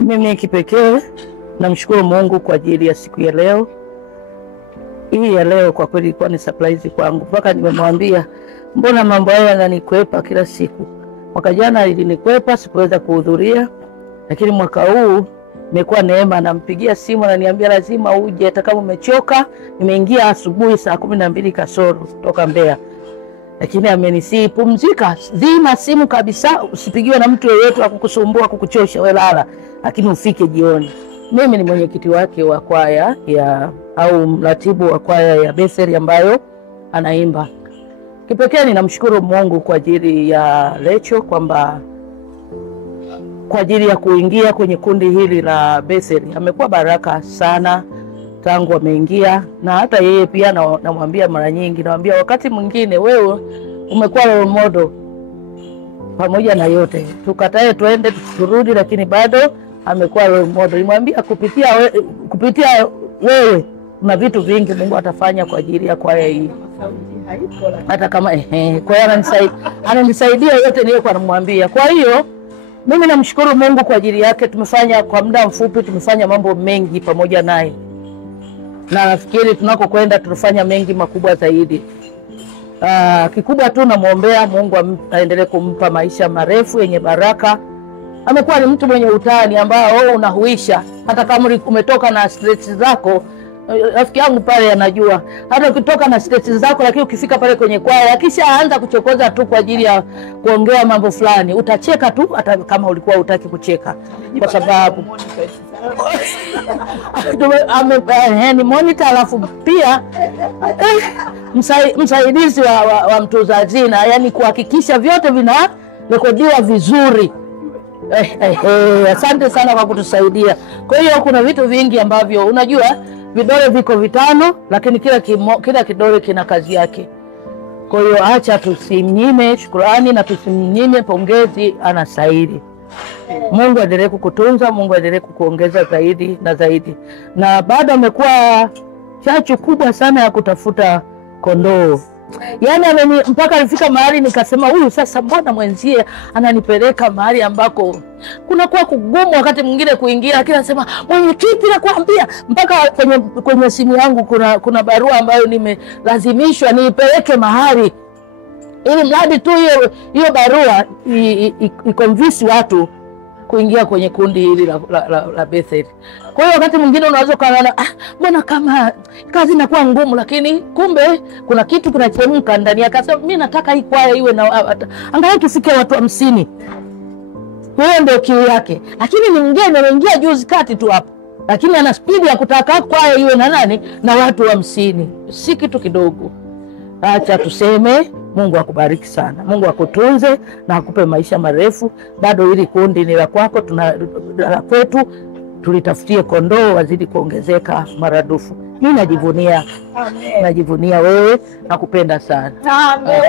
Mimi kipekee namshukuru Mungu kwa ajili ya siku ya leo. Hii ya leo kwa kweli ilikuwa ni surprise kwangu. Mpaka nimemwambia mbona mambo haya yananikwepa kila siku. Mwaka jana ilinikwepa sikuweza kuhudhuria, lakini mwaka huu imekuwa neema. Nampigia simu ananiambia lazima uje hata kama umechoka. Nimeingia asubuhi saa 12 kasoro kutoka Mbeya. Lakini amenisii pumzika, zima simu kabisa, usipigiwe na mtu yeyote wa kukusumbua kukuchosha, wewe lala, lakini ufike jioni. Mimi ni mwenyekiti wake wa kwaya ya au mratibu wa kwaya ya Bethel ambayo anaimba. Kipekee ninamshukuru Mungu kwa ajili ya Lecho kwamba kwa ajili ya kuingia kwenye kundi hili la Bethel. Amekuwa baraka sana tangu ameingia, na hata yeye pia namwambia mara nyingi, namwambia wakati mwingine wewe umekuwa role model pamoja na yote. Tukatae tuende turudi, lakini bado amekuwa role model. Nimwambia kupitia wewe kuna vitu vingi Mungu atafanya kwa ajili ya kwaya hii. Hata kama kwa hiyo ananisaidia yote nilikuwa namwambia. Kwa hiyo mimi namshukuru Mungu kwa ajili yake. Tumefanya kwa muda mfupi, tumefanya mambo mengi pamoja naye. Na nafikiri tunakokwenda tutafanya mengi makubwa zaidi. Kikubwa tu namuombea Mungu aendelee kumpa maisha marefu yenye baraka. Amekuwa ni mtu mwenye utani ambao unahuisha hata kama umetoka na stress zako. Rafiki yangu pale anajua hata ukitoka na stress zako, lakini ukifika pale kwenye kwaya akisha anza kuchokoza tu kwa ajili ya kuongea mambo fulani, utacheka tu hata kama ulikuwa hutaki kucheka, kwa sababu ni monitor. Alafu pia msaidizi wa mtunza hazina, yani kuhakikisha vyote vinarekodiwa vizuri. Asante sana kwa kutusaidia. Kwa hiyo kuna vitu vingi ambavyo unajua vidole viko 5, lakini kila kidole kina kazi yake. Kwa hiyo acha tusimnyime shukrani na tusimnyime pongezi, anastahili. Mungu aendelee kukutunza, Mungu aendelee kukuongeza zaidi na zaidi. Na bado amekuwa chachu kubwa sana ya kutafuta kondoo. Yaani mpaka alifika mahali nikasema huyu sasa mbona mwenzie ananipeleka mahali ambako kuna kuwa kugumu wakati mwingine kuingia, lakini anasema mwenyekiti nakwambia, mpaka kwenye simu yangu kuna barua ambayo nimelazimishwa niipeleke mahali ili mradi tu hiyo barua ikonvince watu kuingia kwenye kundi hili la Bethel. Kwa hiyo wakati mwingine unaweza kuona mbona kama kazi inakuwa ngumu, lakini kumbe kuna kitu kinachemka ndani. Akasema mimi nataka hii kwaya iwe na angalau tufike watu 50. Hiyo ndio kiu yake. Lakini ni mgeni anaingia juzi kati tu hapo, lakini ana speed ya kutaka kwaya iwe na na watu 50. Si kitu kidogo. Acha tuseme Mungu akubariki sana. Mungu akutunze na akupe maisha marefu. Bado hili kundi ni la kwako, la kwetu. Tulitafutie kondoo wazidi kuongezeka maradufu. Mimi najivunia. Amen. Najivunia wewe, nakupenda sana. Amen.